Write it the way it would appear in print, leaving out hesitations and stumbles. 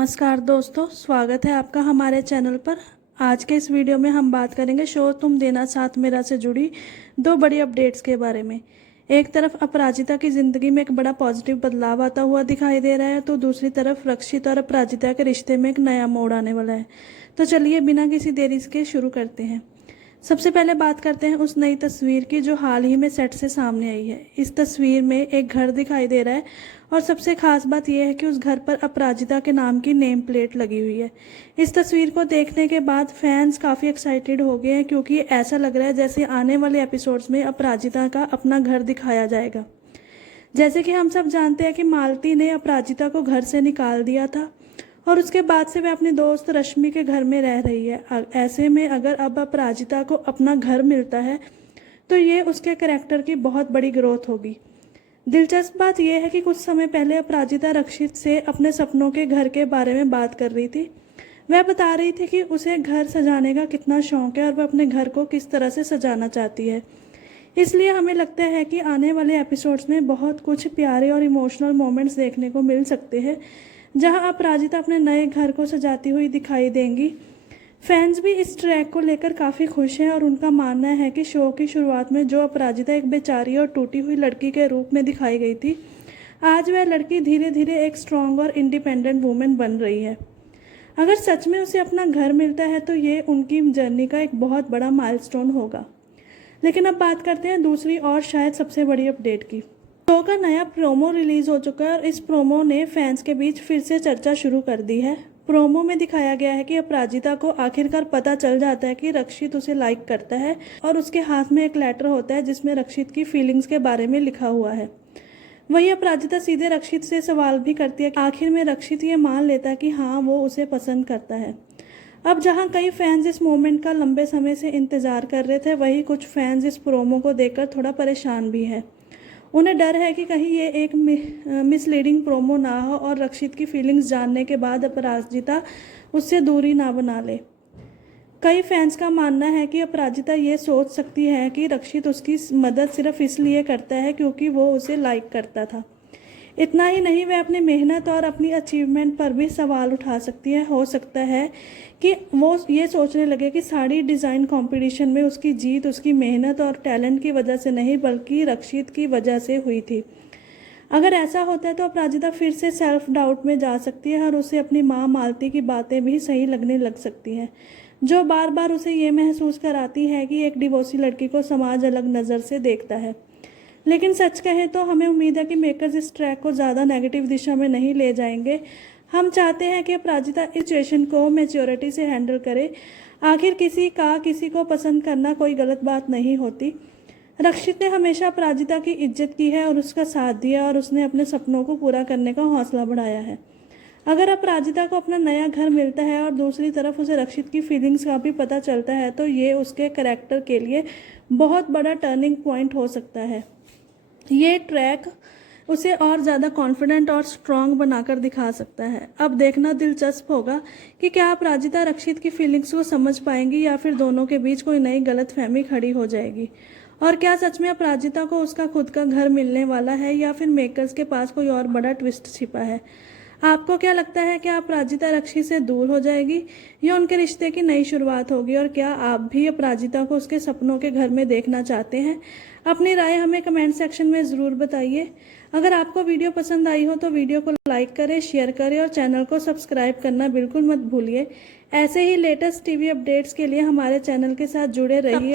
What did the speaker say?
नमस्कार दोस्तों, स्वागत है आपका हमारे चैनल पर। आज के इस वीडियो में हम बात करेंगे शो तुम देना साथ मेरा से जुड़ी दो बड़ी अपडेट्स के बारे में। एक तरफ अपराजिता की ज़िंदगी में एक बड़ा पॉजिटिव बदलाव आता हुआ दिखाई दे रहा है, तो दूसरी तरफ रक्षित और अपराजिता के रिश्ते में एक नया मोड़ आने वाला है। तो चलिए बिना किसी देरी के शुरू करते हैं। सबसे पहले बात करते हैं उस नई तस्वीर की जो हाल ही में सेट से सामने आई है। इस तस्वीर में एक घर दिखाई दे रहा है और सबसे खास बात यह है कि उस घर पर अपराजिता के नाम की नेम प्लेट लगी हुई है। इस तस्वीर को देखने के बाद फैंस काफ़ी एक्साइटेड हो गए हैं, क्योंकि ऐसा लग रहा है जैसे आने वाले एपिसोड्स में अपराजिता का अपना घर दिखाया जाएगा। जैसे कि हम सब जानते हैं कि मालती ने अपराजिता को घर से निकाल दिया था और उसके बाद से वह अपनी दोस्त रश्मि के घर में रह रही है। ऐसे में अगर अब अपराजिता को अपना घर मिलता है तो ये उसके कैरेक्टर की बहुत बड़ी ग्रोथ होगी। दिलचस्प बात यह है कि कुछ समय पहले अपराजिता रक्षित से अपने सपनों के घर के बारे में बात कर रही थी। वह बता रही थी कि उसे घर सजाने का कितना शौक है और वह अपने घर को किस तरह से सजाना चाहती है। इसलिए हमें लगता है कि आने वाले एपिसोड्स में बहुत कुछ प्यारे और इमोशनल मोमेंट्स देखने को मिल सकते हैं, जहां अपराजिता अपने नए घर को सजाती हुई दिखाई देंगी। फैंस भी इस ट्रैक को लेकर काफ़ी खुश हैं और उनका मानना है कि शो की शुरुआत में जो अपराजिता एक बेचारी और टूटी हुई लड़की के रूप में दिखाई गई थी, आज वह लड़की धीरे धीरे एक स्ट्रॉन्ग और इंडिपेंडेंट वूमेन बन रही है। अगर सच में उसे अपना घर मिलता है तो ये उनकी जर्नी का एक बहुत बड़ा माइलस्टोन होगा। लेकिन अब बात करते हैं दूसरी और शायद सबसे बड़ी अपडेट की। शो का नया प्रोमो रिलीज हो चुका है और इस प्रोमो ने फैंस के बीच फिर से चर्चा शुरू कर दी है। प्रोमो में दिखाया गया है कि अपराजिता को आखिरकार पता चल जाता है कि रक्षित उसे लाइक करता है और उसके हाथ में एक लेटर होता है जिसमें रक्षित की फीलिंग्स के बारे में लिखा हुआ है। वहीं अपराजिता सीधे रक्षित से सवाल भी करती है कि आखिर में रक्षित ये मान लेता है कि हाँ, वो उसे पसंद करता है। अब जहां कई फैंस इस मोमेंट का लंबे समय से इंतजार कर रहे थे, वहीं कुछ फैंस इस प्रोमो को देखकर थोड़ा परेशान भी है। उन्हें डर है कि कहीं ये एक मिसलीडिंग प्रोमो ना हो और रक्षित की फीलिंग्स जानने के बाद अपराजिता उससे दूरी ना बना ले। कई फैंस का मानना है कि अपराजिता ये सोच सकती है कि रक्षित उसकी मदद सिर्फ इसलिए करता है क्योंकि वो उसे लाइक करता था। इतना ही नहीं, वह अपनी मेहनत और अपनी अचीवमेंट पर भी सवाल उठा सकती है। हो सकता है कि वो ये सोचने लगे कि साड़ी डिज़ाइन कंपटीशन में उसकी जीत उसकी मेहनत और टैलेंट की वजह से नहीं, बल्कि रक्षित की वजह से हुई थी। अगर ऐसा होता है तो अपराजिता फिर से सेल्फ डाउट में जा सकती है और उसे अपनी माँ मालती की बातें भी सही लगने लग सकती हैं, जो बार बार उसे ये महसूस कराती है कि एक डिवोर्सी लड़की को समाज अलग नज़र से देखता है। लेकिन सच कहें तो हमें उम्मीद है कि मेकर्स इस ट्रैक को ज़्यादा नेगेटिव दिशा में नहीं ले जाएंगे। हम चाहते हैं कि अपराजिता इस सिचुएशन को मैच्योरिटी से हैंडल करे। आखिर किसी को पसंद करना कोई गलत बात नहीं होती। रक्षित ने हमेशा अपराजिता की इज्जत की है और उसका साथ दिया और उसने अपने सपनों को पूरा करने का हौसला बढ़ाया है। अगर अपराजिता को अपना नया घर मिलता है और दूसरी तरफ उसे रक्षित की फीलिंग्स का भी पता चलता है, तो ये उसके कैरेक्टर के लिए बहुत बड़ा टर्निंग पॉइंट हो सकता है। ये ट्रैक उसे और ज़्यादा कॉन्फिडेंट और स्ट्रॉन्ग बनाकर दिखा सकता है। अब देखना दिलचस्प होगा कि क्या अपराजिता रक्षित की फीलिंग्स को समझ पाएंगी या फिर दोनों के बीच कोई नई गलतफहमी खड़ी हो जाएगी। और क्या सच में अपराजिता को उसका खुद का घर मिलने वाला है या फिर मेकर्स के पास कोई और बड़ा ट्विस्ट छिपा है। आपको क्या लगता है, क्या अपराजिता रक्षित से दूर हो जाएगी या उनके रिश्ते की नई शुरुआत होगी? और क्या आप भी अपराजिता को उसके सपनों के घर में देखना चाहते हैं? अपनी राय हमें कमेंट सेक्शन में ज़रूर बताइए। अगर आपको वीडियो पसंद आई हो तो वीडियो को लाइक करें, शेयर करें और चैनल को सब्सक्राइब करना बिल्कुल मत भूलिए। ऐसे ही लेटेस्ट टीवी अपडेट्स के लिए हमारे चैनल के साथ जुड़े रहिए।